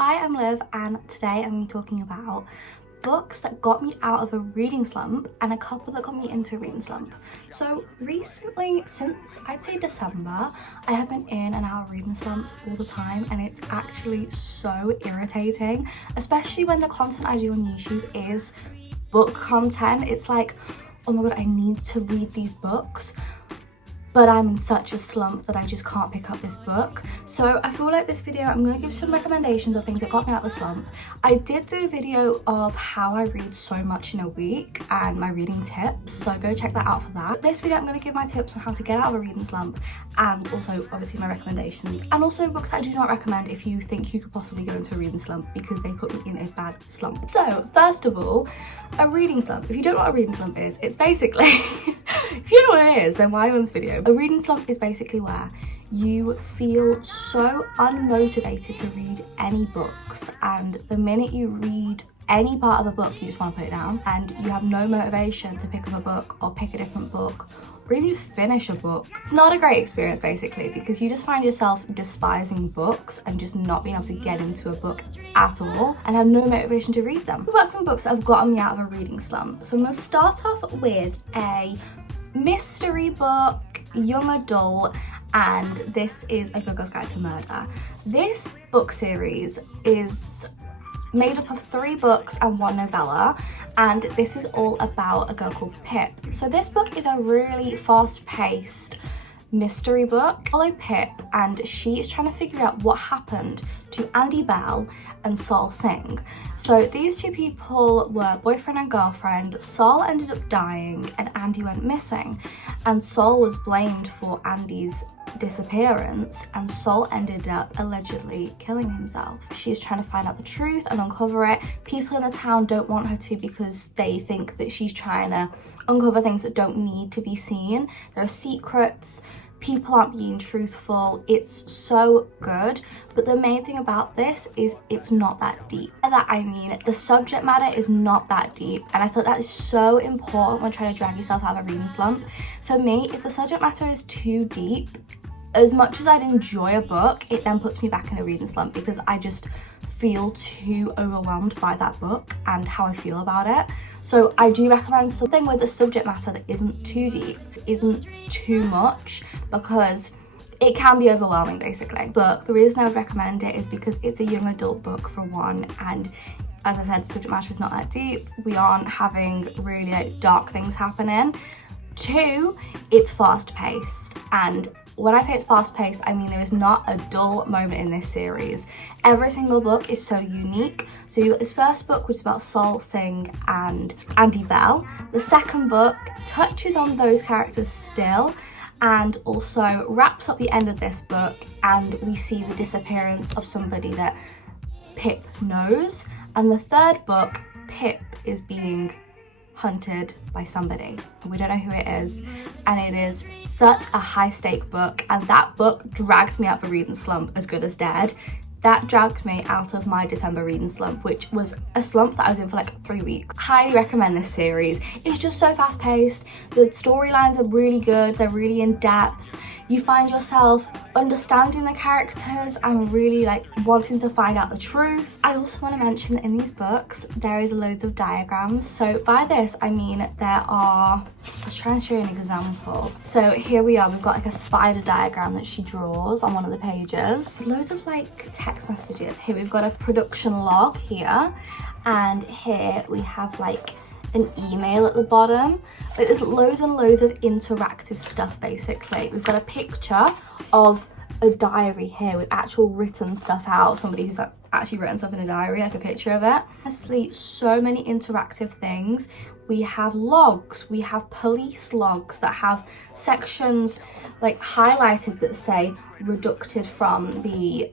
Hi, I'm Liv, and today I'm going to be talking about books that got me out of a reading slump and a couple that got me into a reading slump. So recently, since I'd say December, I have been in and out of reading slumps all the time, and it's actually so irritating, especially when the content I do on YouTube is book content. It's like, oh my god, I need to read these books, but I'm in such a slump that I just can't pick up this book. So I feel like this video, I'm going to give some recommendations of things that got me out of the slump. I did do a video of how I read so much in a week and my reading tips, so go check that out for that. This video I'm going to give my tips on how to get out of a reading slump, and also obviously my recommendations, and also books I do not recommend if you think you could possibly go into a reading slump because they put me in a bad slump. So first of all, a reading slump. If you don't know what a reading slump is, it's basically if you know what it is, then why are you on this video? A reading slump is basically where you feel so unmotivated to read any books, and the minute you read any part of a book you just want to put it down, and you have no motivation to pick up a book or pick a different book or even finish a book. It's not a great experience basically, because you just find yourself despising books and just not being able to get into a book at all and have no motivation to read them. What about some books that have gotten me out of a reading slump? So I'm going to start off with a mystery book, young adult, and this is A Good Girl's Guide to Murder. This book series is made up of 3 books and 1 novella, and this is all about a girl called Pip. So this book is a really fast-paced mystery book. Follow Pip, and she is trying to figure out what happened to Andy Bell and Saul Singh. So these 2 people were boyfriend and girlfriend. Saul ended up dying and Andy went missing, and Saul was blamed for Andy's disappearance, and Saul ended up allegedly killing himself. She's trying to find out the truth and uncover it. People in the town don't want her to because they think that she's trying to uncover things that don't need to be seen. There are secrets, people aren't being truthful. It's so good, but the main thing about this is it's not that deep. By that I mean the subject matter is not that deep, and I feel like that is so important when trying to drag yourself out of a reading slump. For me, if the subject matter is too deep, as much as I'd enjoy a book, it then puts me back in a reading slump because I just feel too overwhelmed by that book and how I feel about it. So I do recommend something with a subject matter that isn't too deep, isn't too much, because it can be overwhelming basically. But the reason I would recommend it is because it's a young adult book for one, and as I said, the subject matter is not that deep. We aren't having really like dark things happening. 2, it's fast paced, and when I say it's fast paced, I mean there is not a dull moment in this series. Every single book is so unique. So you got this first book, which is about Saul Singh and Andy Bell. The second book touches on those characters still, and also wraps up the end of this book, and we see the disappearance of somebody that Pip knows. And the third book, Pip is being hunted by somebody. We don't know who it is, and it is such a high stake book, and that book dragged me out of a reading slump as good as dead. That dragged me out of my December reading slump, which was a slump that I was in for like 3 weeks. Highly recommend this series. It's just so fast paced. The storylines are really good. They're really in depth. You find yourself understanding the characters and really like wanting to find out the truth. I also want to mention that in these books there is loads of diagrams. So by this I mean there are, let's try and show you an example. So here we are, we've got like a spider diagram that she draws on one of the pages. Loads of like text messages. Here we've got a production log here, and here we have like an email at the bottom. Like there's loads and loads of interactive stuff basically. We've got a picture of a diary here with actual written stuff out, somebody who's like actually written stuff in a diary, like a picture of it. Honestly, so many interactive things. We have logs, we have police logs that have sections like highlighted that say reducted from the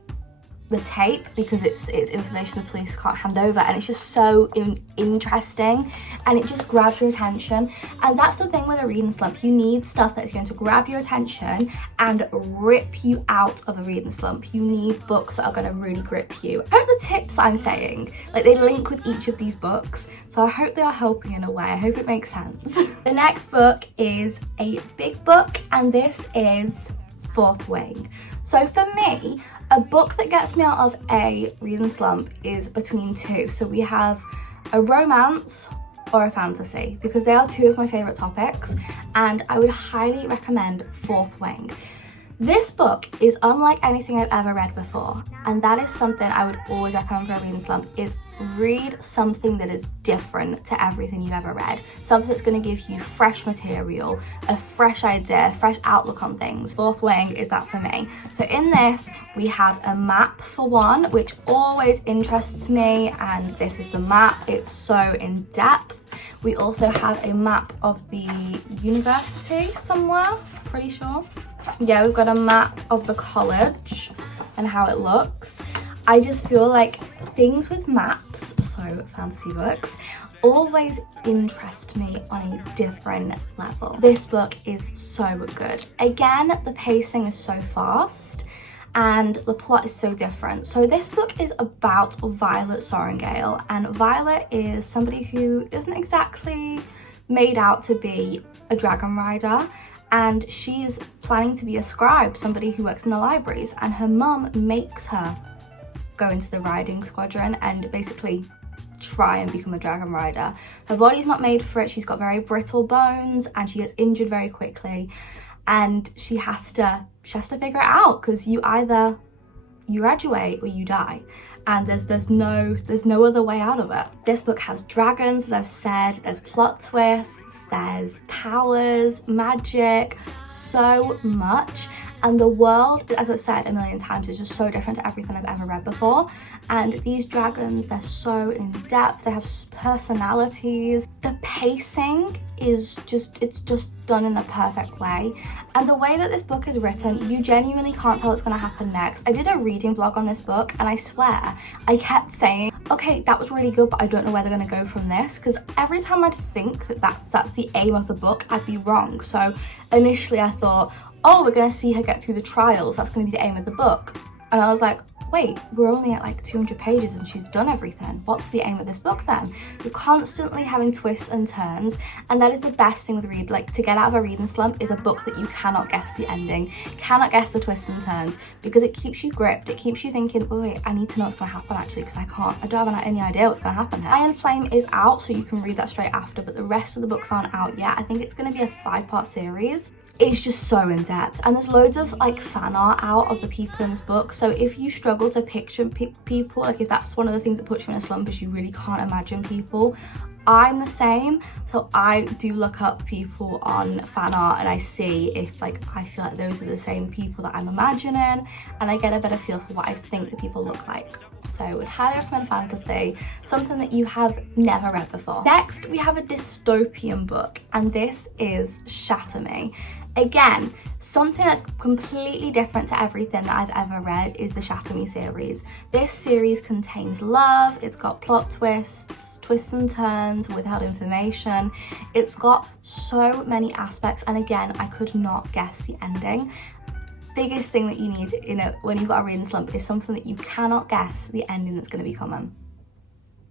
tape because it's information the police can't hand over, and it's just so interesting, and it just grabs your attention. And that's the thing with a reading slump, you need stuff that's going to grab your attention and rip you out of a reading slump. You need books that are going to really grip you. I hope the tips I'm saying, like, they link with each of these books, so I hope they are helping in a way. I hope it makes sense. The next book is a big book, and this is Fourth Wing. So for me, A book that gets me out of a reading slump is between two. So we have a romance or a fantasy, because they are two of my favourite topics, and I would highly recommend Fourth Wing. This book is unlike anything I've ever read before, and that is something I would always recommend for a reading slump, is read something that is different to everything you've ever read. Something that's going to give you fresh material, a fresh idea, fresh outlook on things. Fourth Wing is that for me. So in this, we have a map for one, which always interests me, and this is the map. It's so in depth. We also have a map of the university somewhere, pretty sure. Yeah, we've got a map of the college and how it looks. I just feel like things with maps, so fantasy books, always interest me on a different level. This book is so good. Again, the pacing is so fast and the plot is so different. So this book is about Violet Sorrengail, and Violet is somebody who isn't exactly made out to be a dragon rider, and she's planning to be a scribe, somebody who works in the libraries, and her mum makes her go into the riding squadron and basically try and become a dragon rider. Her body's not made for it, she's got very brittle bones, and she gets injured very quickly, and she has to figure it out, because you either you graduate or you die, and there's no other way out of it. This book has dragons, as I've said, there's plot twists, there's powers, magic, so much. And the world, as I've said a million times, is just so different to everything I've ever read before. And these dragons, they're so in depth, they have personalities. The pacing is it's just done in a perfect way. And the way that this book is written, you genuinely can't tell what's gonna happen next. I did a reading vlog on this book, and I swear, I kept saying, okay, that was really good, but I don't know where they're gonna go from this, because every time I'd think that that's the aim of the book, I'd be wrong. So initially I thought, oh, we're gonna see her get through the trials, that's gonna be the aim of the book. And I was like, wait, we're only at like 200 pages and she's done everything. What's the aim of this book then? You're constantly having twists and turns, and that is the best thing with read, like to get out of a reading slump, is a book that you cannot guess the ending, cannot guess the twists and turns, because it keeps you gripped, it keeps you thinking, oh wait, I need to know what's gonna happen actually, because I don't have any idea what's gonna happen here. Iron Flame is out, so you can read that straight after, but the rest of the books aren't out yet. I think it's gonna be a 5-part series. It's just so in depth, and there's loads of like fan art out of the people in this book, so if you struggle to picture people, like if that's one of the things that puts you in a slump, is you really can't imagine people. I'm the same, so I do look up people on fan art, and I see if like I feel like those are the same people that I'm imagining, and I get a better feel for what I think the people look like. So I would highly recommend fantasy, something that you have never read before. Next, we have a dystopian book, and this is Shatter Me. Again, something that's completely different to everything that I've ever read is the Shatter Me series. This series contains love, it's got plot twists, twists and turns, withheld information. It's got so many aspects, and again, I could not guess the ending. Biggest thing that you need when you've got a reading slump is something that you cannot guess the ending that's going to be coming.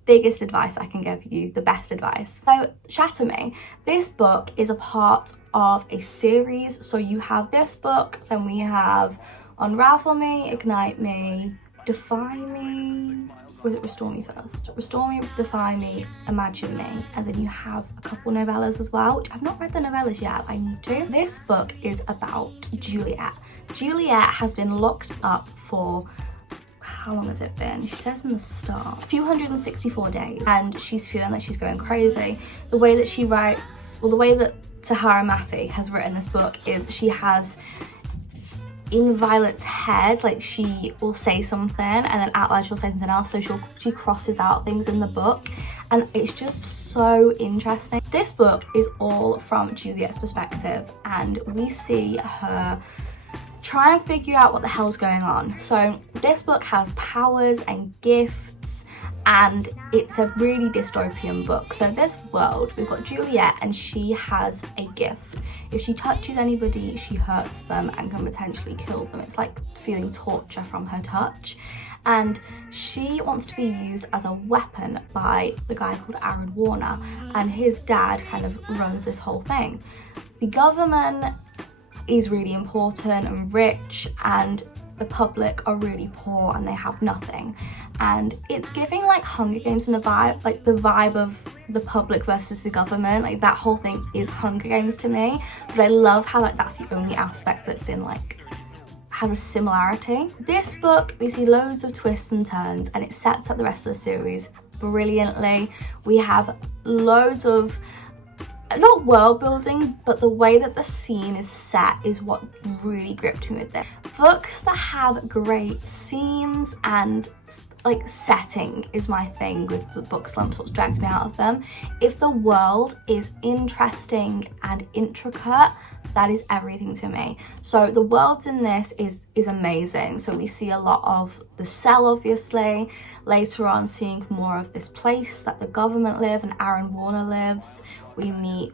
Biggest advice I can give you, the best advice. So Shatter Me, this book is a part of a series. So you have this book, then we have Unravel Me, Ignite Me, Defy Me, or was it Restore Me first? Restore Me, Defy Me, Imagine Me, and then you have a couple novellas as well, which I've not read the novellas yet, I need to. This book is about Juliet. Juliet has been locked up for, how long has it been? She says in the start, 264 days, and she's feeling like she's going crazy. The way that she writes, well, the way that Tahereh Mafi has written this book is she has, in Violet's head, like she will say something and then out loud she'll say something else, so she crosses out things in the book, and it's just so interesting. This book is all from Juliet's perspective, and we see her try and figure out what the hell's going on. So this book has powers and gifts, and it's a really dystopian book. So this world, we've got Juliet, and she has a gift. If she touches anybody, she hurts them and can potentially kill them. It's like feeling torture from her touch. And she wants to be used as a weapon by the guy called Aaron Warner, and his dad kind of runs this whole thing. The government is really important and rich, and the public are really poor and they have nothing, and it's giving like Hunger Games in the vibe, like the vibe of the public versus the government. Like that whole thing is Hunger Games to me, but I love how like that's the only aspect that's been like has a similarity. This book, we see loads of twists and turns, and it sets up the rest of the series brilliantly. We have loads of, not world building, but the way that the scene is set is what really gripped me with this. Books that have great scenes and like setting is my thing with the book slumps, what drags me out of them. If the world is interesting and intricate, that is everything to me. So the world in this is amazing. So we see a lot of the cell, obviously. Later on, seeing more of this place that the government live and Aaron Warner lives. We meet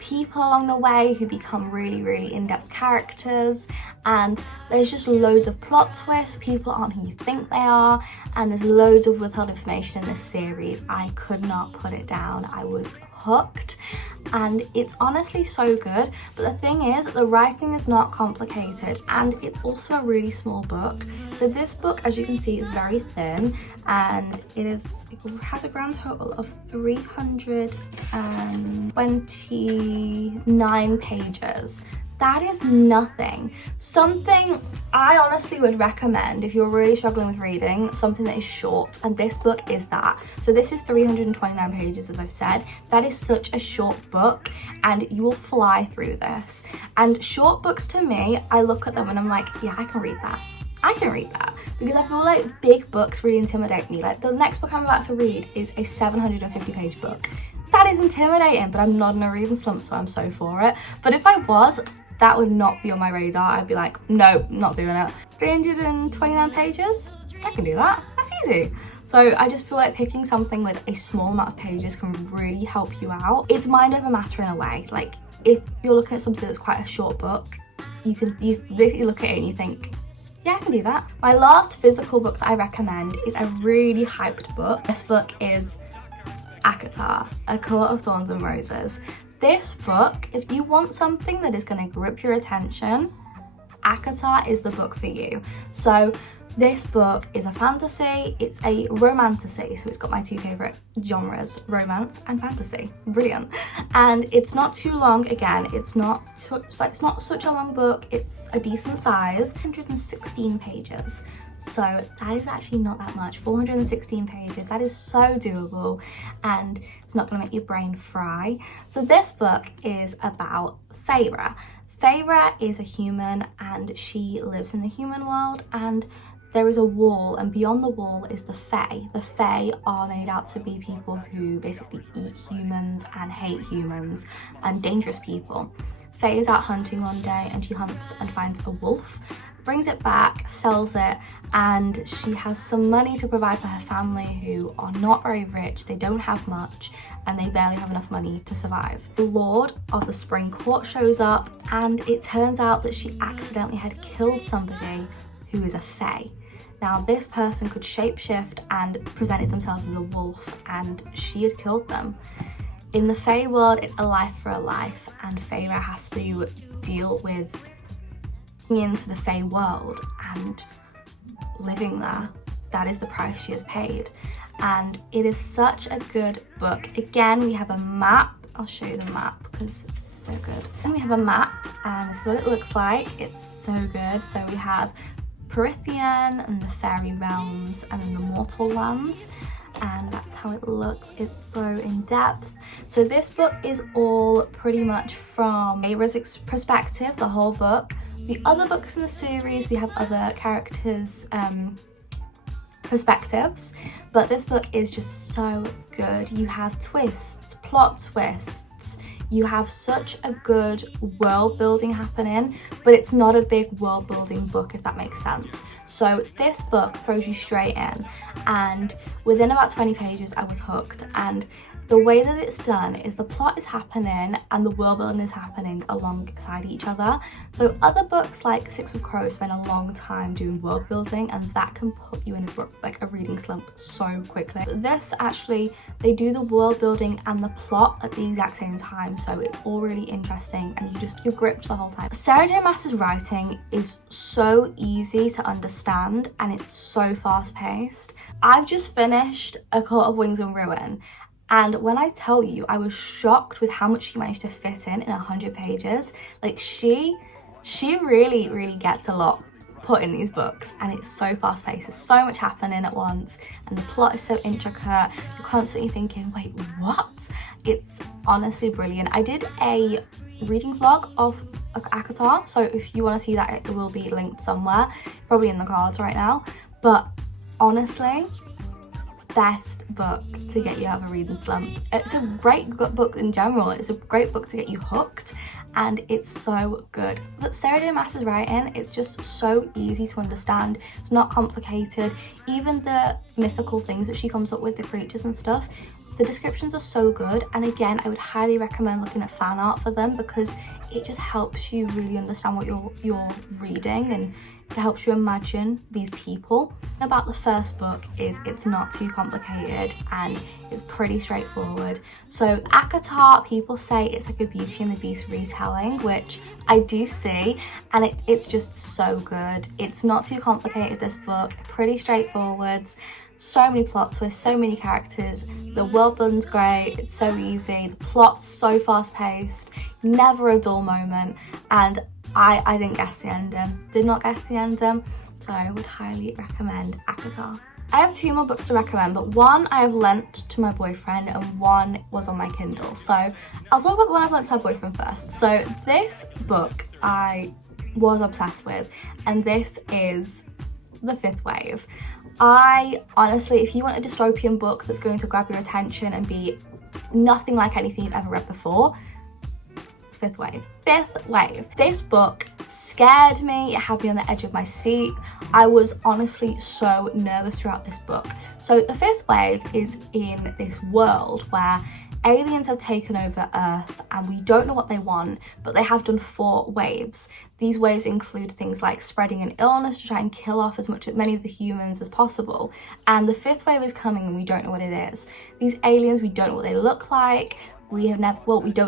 people along the way who become really, really in-depth characters, and there's just loads of plot twists. People aren't who you think they are, and there's loads of withheld information in this series. I could not put it down. I was hooked, and it's honestly so good. But the thing is, the writing is not complicated, and it's also a really small book. So this book, as you can see, is very thin, and it has a grand total of 329 pages. That is nothing. Something I honestly would recommend if you're really struggling with reading, something that is short, and this book is that. So this is 329 pages, as I've said. That is such a short book, and you will fly through this. And short books, to me, I look at them and I'm like, yeah, I can read that. I can read that, because I feel like big books really intimidate me. Like the next book I'm about to read is a 750 page book. That is intimidating, but I'm not in a reading slump, so I'm so for it. But if I was, that would not be on my radar. I'd be like, no, not doing it. 329 pages? I can do that. That's easy. So I just feel like picking something with a small amount of pages can really help you out. It's mind over matter in a way. Like if you're looking at something that's quite a short book, you basically look at it and you think, yeah, I can do that. My last physical book that I recommend is a really hyped book. This book is Acotar, A Court of Thorns and Roses. This book, if you want something that is going to grip your attention, Acotar is the book for you. So this book is a fantasy, it's a romantasy, so it's got my two favourite genres, romance and fantasy. Brilliant. And it's not too long. Again, it's not such a long book, it's a decent size, 116 pages. So that is actually not that much. 416 pages, that is so doable, and it's not gonna make your brain fry. So this book is about Tahereh. Tahereh is a human, and she lives in the human world, and there is a wall, and beyond the wall is the Fae. The Fae are made out to be people who basically eat humans and hate humans and dangerous people. Fae is out hunting one day, and she hunts and finds a wolf, brings it back, sells it, and she has some money to provide for her family, who are not very rich. They don't have much, and they barely have enough money to survive. The Lord of the Spring Court shows up, and it turns out that she accidentally had killed somebody who is a Fae. Now this person could shapeshift and presented themselves as a wolf, and she had killed them. In the Fae world, it's a life for a life, and Tahereh has to deal with into the Fae world and living there. That is the price she has paid, and it is such a good book. Again, we have a map. I'll show you the map because it's so good. And we have a map, and this is what it looks like. It's so good. So we have Prythian and the fairy realms and then the mortal lands, and that's how it looks. It's so in depth. So this book is all pretty much from Tahereh's perspective, the whole book. The other books in the series, we have other characters' perspectives, but this book is just so good. You have twists, plot twists, you have such a good world building happening, but it's not a big world building book, if that makes sense. So this book throws you straight in, and within about 20 pages I was hooked. And the way that it's done is the plot is happening and the world building is happening alongside each other. So other books like Six of Crows spend a long time doing world building, and that can put you in a reading slump so quickly. But this actually, they do the world building and the plot at the exact same time, so it's all really interesting and you're gripped the whole time. Sarah J Maas's writing is so easy to understand and it's so fast paced. I've just finished A Court of Wings and Ruin, and when I tell you, I was shocked with how much she managed to fit in 100 pages. Like she really gets a lot put in these books, and it's so fast paced. There's so much happening at once and the plot is so intricate. You're constantly thinking, wait, what? It's honestly brilliant. I did a reading vlog of Acotar, so if you want to see that, it will be linked somewhere, probably in the cards right now. But honestly, best book to get you out of a reading slump. It's a great book in general. It's a great book to get you hooked, and it's so good. But Sarah J Maas's writing, it's just so easy to understand. It's not complicated. Even the mythical things that she comes up with, the creatures and stuff, the descriptions are so good. And again, I would highly recommend looking at fan art for them, because it just helps you really understand what you're reading, and it helps you imagine these people. About the first book is it's not too complicated and it's pretty straightforward. So Acotar, people say it's like a Beauty and the Beast retelling, which I do see, and it's just so good. It's not too complicated, this book, pretty straightforward. So many plot twists, so many characters, the world building's great, it's so easy, the plot's so fast paced, never a dull moment, and I didn't guess the ending, did not guess the ending, so I would highly recommend Acotar. I have 2 more books to recommend, but one I have lent to my boyfriend and one was on my Kindle. So I'll talk about the one I've lent to my boyfriend first. So this book I was obsessed with, and this is The Fifth Wave. I honestly, if you want a dystopian book that's going to grab your attention and be nothing like anything you've ever read before, Fifth Wave. Fifth Wave. This book scared me. It had me on the edge of my seat. I was honestly so nervous throughout this book. So The Fifth Wave is in this world where aliens have taken over Earth and we don't know what they want, but they have done 4 waves. These waves include things like spreading an illness to try and kill off as many of the humans as possible. And the 5th wave is coming and we don't know what it is. These aliens, we don't know what they look like. We don't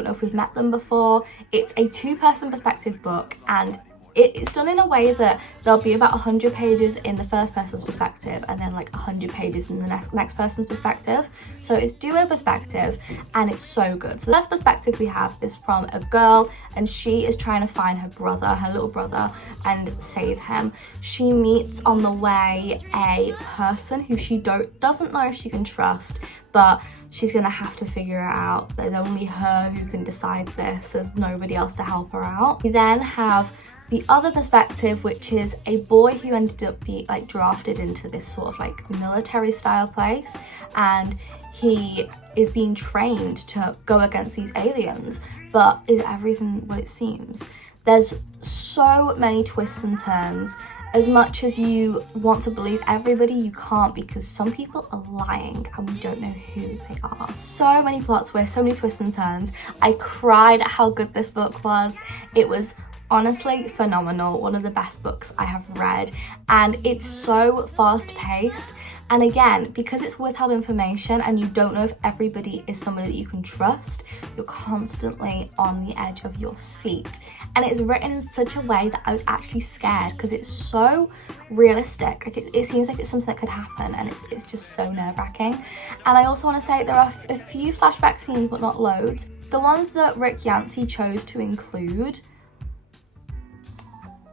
know if we've met them before. It's a 2-person perspective book, and it's done in a way that there'll be about 100 pages in the first person's perspective and then like 100 pages in the next person's perspective. So it's duo perspective and it's so good. So the first perspective we have is from a girl, and she is trying to find her brother, her little brother, and save him. She meets on the way a person who she doesn't know if she can trust, but she's gonna have to figure it out. There's only her who can decide this. There's nobody else to help her out. We then have the other perspective, which is a boy who ended up being like drafted into this sort of like military style place, and he is being trained to go against these aliens. But is everything what it seems? There's so many twists and turns. As much as you want to believe everybody, you can't, because some people are lying and we don't know who they are. So many plot twists, so many twists and turns. I cried at how good this book was. It was honestly phenomenal, one of the best books I have read, and it's so fast paced. And again, because it's withheld information and you don't know if everybody is somebody that you can trust, you're constantly on the edge of your seat. And it's written in such a way that I was actually scared, because it's so realistic. Like it seems like it's something that could happen, and it's just so nerve-wracking. And I also want to say there are a few flashback scenes, but not loads. The ones that Yancey chose to include,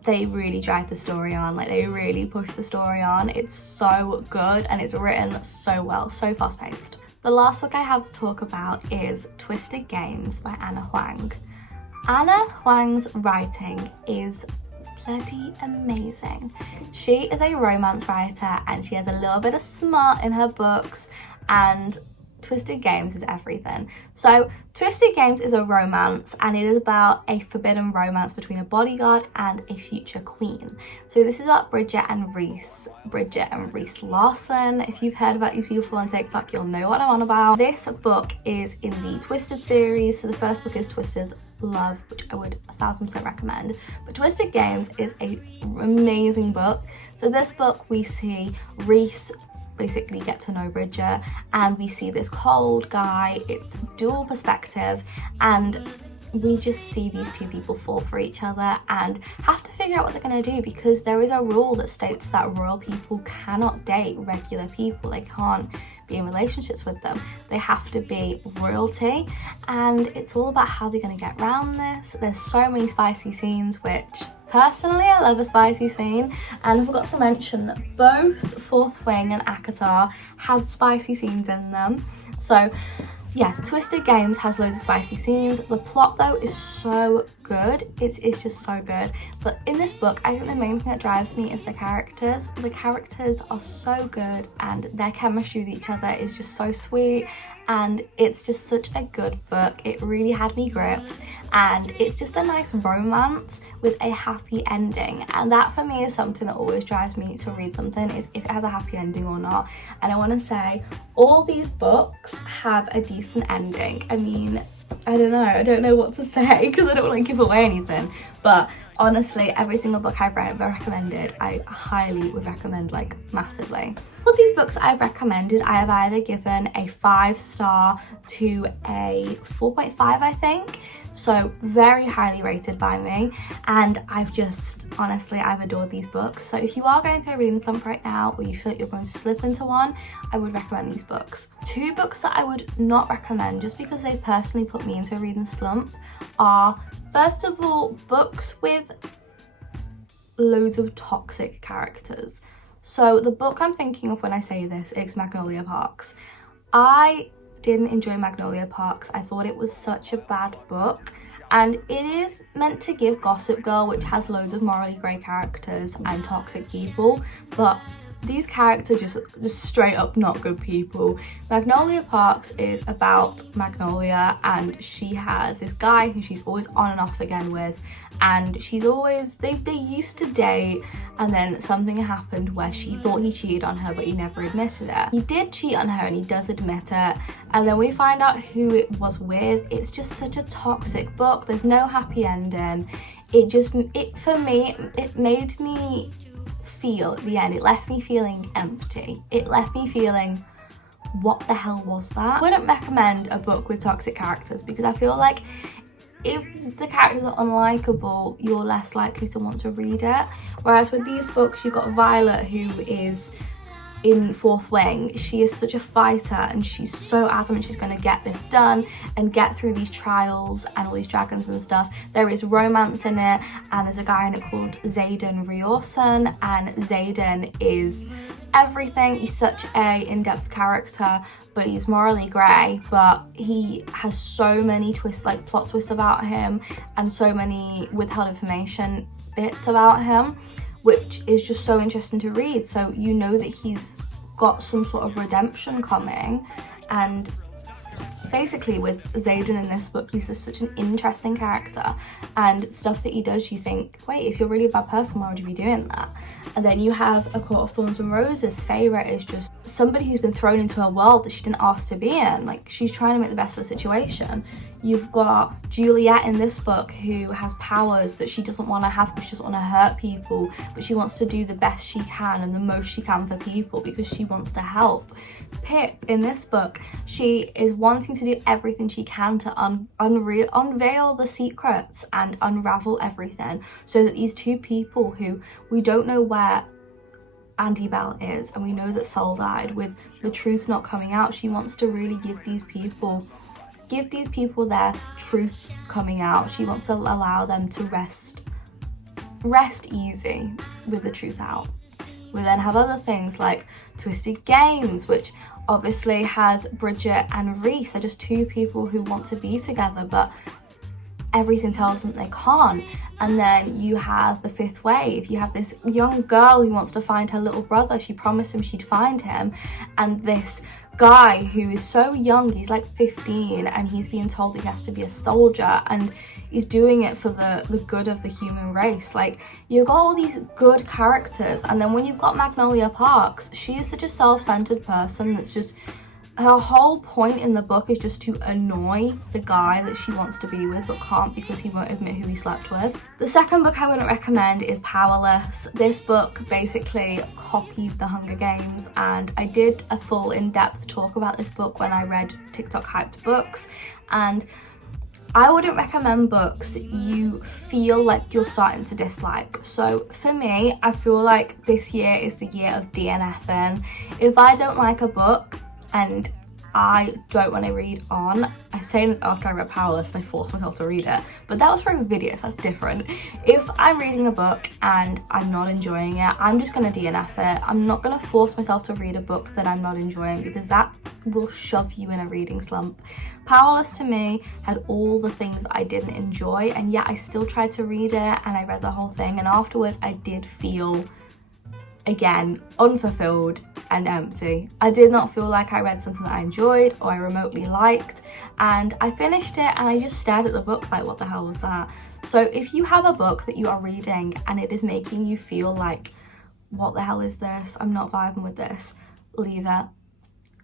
they really drive the story on, like they really push the story on. It's so good and it's written so well, so fast paced. The last book I have to talk about is Twisted Games by Anna Huang. Anna Huang's writing is bloody amazing. She is a romance writer and she has a little bit of smart in her books, and Twisted Games is everything. So Twisted Games is a romance, and it is about a forbidden romance between a bodyguard and a future queen. So this is about Bridget and Reese Larson. If you've heard about these people on TikTok, you'll know what I'm on about. This book is in the Twisted series. So the first book is Twisted Love, which I would 1000% recommend, but Twisted Games is an amazing book. So this book, we see Reese basically get to know Bridget, and we see this cold guy. It's dual perspective, and we just see these two people fall for each other and have to figure out what they're going to do, because there is a rule that states that royal people cannot date regular people. They can't be in relationships with them. They have to be royalty, and it's all about how they're going to get around this. There's so many spicy scenes, which personally I love a spicy scene, and I forgot to mention that both Huang and Acotar have spicy scenes in them. So yeah, Twisted Games has loads of spicy scenes. The plot though is so good. It's just so good. But in this book, I think the main thing that drives me is the characters. The characters are so good, and their chemistry with each other is just so sweet, and it's just such a good book. It really had me gripped, and it's just a nice romance with a happy ending, and that for me is something that always drives me to read something, is if it has a happy ending or not. And I want to say all these books have a decent ending. I mean, I don't know what to say because I don't want to give away anything, but honestly, every single book I've read recommended, I highly would recommend, like massively. For these books I've recommended, I have either given a 5-star to a 4.5, I think. So very highly rated by me, and I've just, honestly, I've adored these books. So if you are going through a reading slump right now, or you feel like you're going to slip into one, I would recommend these books. 2 books that I would not recommend, just because they personally put me into a reading slump, are, first of all, books with loads of toxic characters. So the book I'm thinking of when I say this is Magnolia Parks. I didn't enjoy Magnolia Parks. I thought it was such a bad book, and it is meant to give Gossip Girl, which has loads of morally grey characters and toxic people, but these characters just straight up not good people. Magnolia Parks is about Magnolia, and she has this guy who she's always on and off again with, and she's always, they used to date, and then something happened where she thought he cheated on her, but he never admitted it. He did cheat on her, and he does admit it, and then we find out who it was with. It's just such a toxic book. There's no happy ending. For me, it made me feel, at the end, it left me feeling empty. It left me feeling, what the hell was that? I wouldn't recommend a book with toxic characters, because I feel like if the characters are unlikable, you're less likely to want to read it. Whereas with these books, you've got Violet, who is in Fourth Wing. She is such a fighter, and she's so adamant she's going to get this done and get through these trials and all these dragons and stuff. There is romance in it, and there's a guy in it called Xaden Riorson, and Xaden is everything. He's such a in-depth character, but he's morally grey, but he has so many twists, like plot twists about him, and so many withheld information bits about him, which is just so interesting to read. So you know that he's got some sort of redemption coming, and basically with Xaden in this book, he's just such an interesting character, and stuff that he does, you think, wait, if you're really a bad person, why would you be doing that? And then you have A Court of Thorns and Roses. Feyre is just somebody who's been thrown into a world that she didn't ask to be in. Like, she's trying to make the best of the situation. You've got Juliet in this book, who has powers that she doesn't want to have because she doesn't want to hurt people, but she wants to do the best she can and the most she can for people because she wants to help. Pip in this book, she is wanting to do everything she can to unveil the secrets and unravel everything, so that these two people who we don't know where Andy Bell is, and we know that Sol died, with the truth not coming out, she wants to really give these people their truth coming out. She wants to allow them to rest easy with the truth out. We then have other things like Twisted Games, which obviously has Bridget and Reese. They're just two people who want to be together, but everything tells them they can't. And then you have the fifth wave. You have this young girl who wants to find her little brother. She promised him she'd find him, and this guy who is so young, he's like 15, and he's being told that he has to be a soldier, and he's doing it for the good of the human race. Like, you've got all these good characters, and then when you've got Magnolia Parks, she is such a self-centered person that's just, her whole point in the book is just to annoy the guy that she wants to be with but can't because he won't admit who he slept with. The second book I wouldn't recommend is Powerless. This book basically copied The Hunger Games, and I did a full in-depth talk about this book when I read TikTok hyped books, and I wouldn't recommend books that you feel like you're starting to dislike. So for me, I feel like this year is the year of DNFing. If I don't like a book and I don't want to read on, I say this after I read Powerless and I forced myself to read it, but that was for a video, so that's different. If I'm reading a book and I'm not enjoying it, I'm just going to DNF it. I'm not going to force myself to read a book that I'm not enjoying, because that will shove you in a reading slump. Powerless to me had all the things that I didn't enjoy, and yet I still tried to read it, and I read the whole thing, and afterwards I did feel, again, unfulfilled and empty. I did not feel like I read something that I enjoyed or I remotely liked, and I finished it and I just stared at the book like, what the hell was that? So if you have a book that you are reading and it is making you feel like, what the hell is this? I'm not vibing with this. Leave it.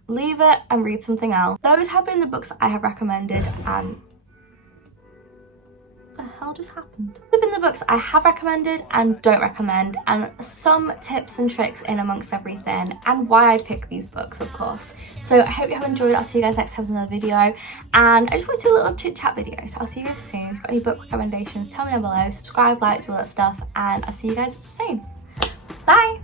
Leave it and read something else. Those have been the books that I have recommended, and the hell just happened? These have been the books I have recommended and don't recommend, and some tips and tricks in amongst everything, and why I'd pick these books, of course. So I hope you have enjoyed. I'll see you guys next time with another video, and I just want to do a little chit chat video, so I'll see you guys soon. If you've got any book recommendations, tell me down below. Subscribe, like, do all that stuff, and I'll see you guys soon. Bye.